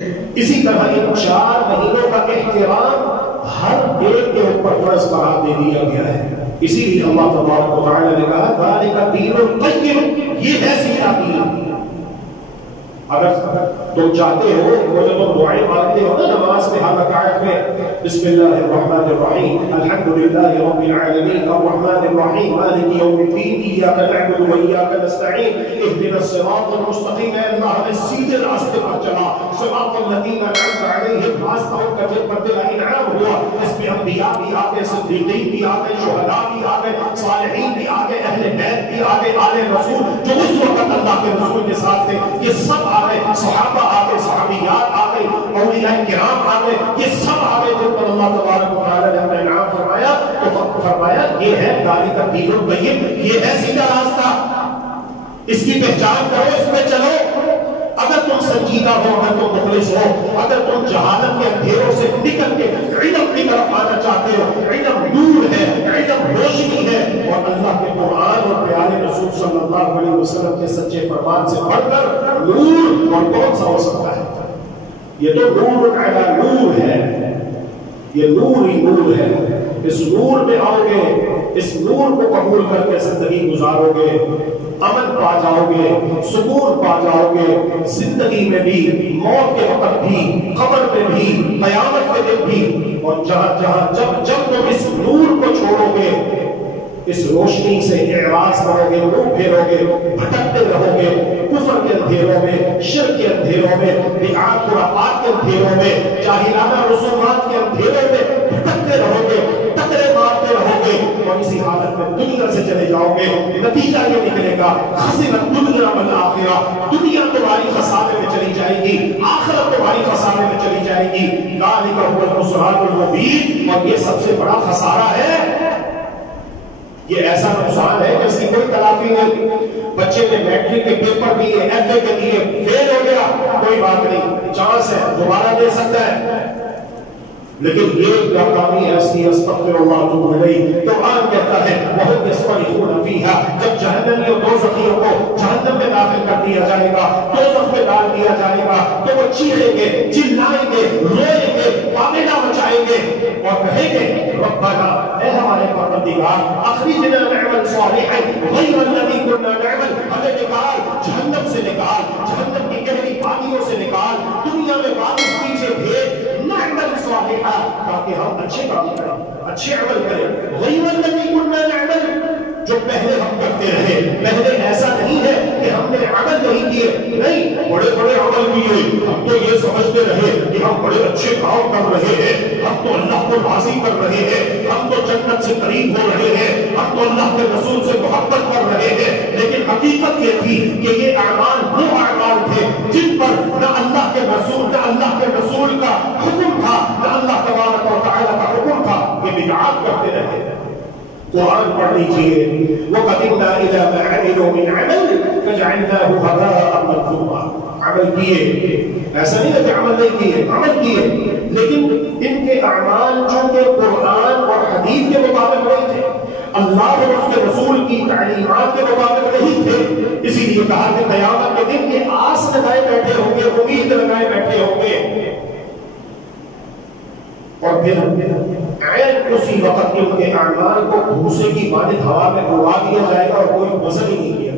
اسی طرح ان 4 مہینوں کا احترام ہر ایک کے اوپر فرض قرار دے دیا گیا ہے. اسی لیے اللہ تبارک و تعالی نے کہا ذالک دین القیم، یہ ہے سیدھا دین. اگر تم چاہتے ہو وہ جو تم دعائیں مانگتے ہو نا نماز میں ہر رکعت میں، بسم اللہ الرحمن الرحیم الحمدللہ رب العالمین الرحمن الرحیم مالک یوم الدین ایاک نعبد و ایاک نستعین اہدنا الصراط المستقیم، اے اللہ ہمیں سیدھے راستے پر چلا، صراط الذین انعمت علیہم، راستہ ان کا جن پر تیرا انعام ہوا. اس میں انبیاء بھی آ گئے، صدیقین بھی آ گئے، شہداء بھی آ گئے، صالحین بھی آ گئے، اہل بیت بھی آ گئے، آل رسول جو اس وقت اللہ کے رسول کے ساتھ تھے، یہ سب آ گئے، صحابہ آ گئے، صحابیات آ گئے، اولیاء کرام آ گئے، یہ سب آ گئے جن پر اللہ تبارک و تعالی نے اپنا انعام فرمایا. تو فرمایا یہ ہے ذالک الدین القیم، یہ ہے سیدھا راستہ، اس کی پہچان کرو، اس پہ چلو. اگر تم سنجیدہ ہو، اگر تم مخلص ہو، اگر تم جہالت کے اندھیروں سے نکل کے علم کی طرف آنا چاہتے ہو، علم نور ہے، علم روشنی ہے، اور اللہ کے قرآن اور پیارے رسول صلی اللہ علیہ وسلم کے سچے فرمان سے بڑھ کر نور اور کون سا ہو سکتا ہے؟ یہ تو نور علی نور ہے، یہ نور ہی نور ہے. اس نور میں آؤ گے، اس نور کو قبول کر کے زندگی گزارو گے، امن پا جاؤ گے، سکون پا جاؤ گے، زندگی میں بھی، موت کے وقت بھی، قبر میں بھی، قیامت کے دن بھی. اور جہاں جہاں جب تم اس نور کو چھوڑو گے، اس روشنی سے اعراض کرو گے، منہ پھیرو گے، بھٹکتے رہو گے کفر کے اندھیروں میں، شرک کے اندھیروں میں، بدعات خرافات کے اندھیروں میں، جاہلانہ رسومات کے اندھیروں میں بھٹکتے رہو گے، ٹکرے مارتے رہو گے، اور اسی حالت میں دنیا سے چلے جاؤ گے. نتیجہ یہ نکلے گا خسرت دنیا والآخرہ، دنیا تمہاری خسارے میں چلی جائے گی، آخرت تمہاری خسارے میں چلی جائے گی. ذالک هو الخسران المبین، اور یہ سب سے بڑا خسارہ ہے. یہ ایسا نقصان ہے کہ اس کی کوئی تلافی نہیں. بچے نے میٹرک کے پیپر دیے، ایف اے کے دیے، فیل ہو گیا، کوئی بات نہیں، چانس ہے، دوبارہ دے سکتا ہے. لیکن یہ ناکامی ایسی استغفر اللہ اتوب الیہ. قرآن کہتا ہے وَهُمْ يَصْطَرِخُونَ فِيهَا، جب جہنمیوں دوزخیوں کو جہنم میں داخل کر دیا جائے گا، دوزخ میں ڈال دیا جائے گا، تو وہ چیخیں گے، چلائیں گے، روئیں گے، واویلا مچائیں گے اور کہیں گے ربنا، اے ہمارے پروردگار، اخرجنا نعمل صالحا غیر الذی كنا نعمل، ہمیں نکال، جہنم سے نکال، جہنم کی گہری وادیوں سے نکال، دنیا میں واپس پیچھے بھیج، نعمل صالحا، تاکہ ہم اچھے کام کریں، اچھے عمل کریں. غیر الذی كنا نعمل، جو پہلے ہم کرتے رہے. پہلے ایسا نہیں ہے کہ ہم نے عمل نہیں کیے، نہیں، بڑے بڑے عمل کیے، ہم تو یہ سمجھتے رہے کہ ہم بڑے اچھے کام کر رہے ہیں، ہم تو اللہ کو راضی کر رہے ہیں، ہم تو جنت سے قریب ہو رہے ہیں، ہم تو اللہ کے رسول سے محبت کر رہے ہیں. لیکن حقیقت یہ تھی کہ یہ اعمال وہ اعمال تھے جن پر نہ اللہ کے رسول، نہ اللہ کے رسول کا حکم تھا، نہ اللہ تبارک و تعالی کا حکم تھا. یہ بدعات کرتے رہے. قرآن پڑھ لیجئے وَقَدِمْنَا إِلَى مَا عَمِلُوا مِنْ عَمَلٍ فَجَعَلْنَاهُ هَبَاءً مَنْثُورًا. عمل کیے، ایسا نہیں ہے کہ عمل نہیں کیے، عمل کیے، لیکن ان کے اعمال چونکہ قرآن اور حدیث کے مطابق نہیں تھے، اللہ اور اس کے رسول کی تعلیمات کے مطابق نہیں تھے. اسی لیے کہا کہ قیامت کے دن یہ آس لگائے بیٹھے ہوں گے، امید لگائے بیٹھے ہوں گے، اور پھر عین اسی وقت ان کے اعمال کو بھوسے کی مانند ہوا میں اڑا دیا جائے گا اور کوئی وزن ہی نہیں کیا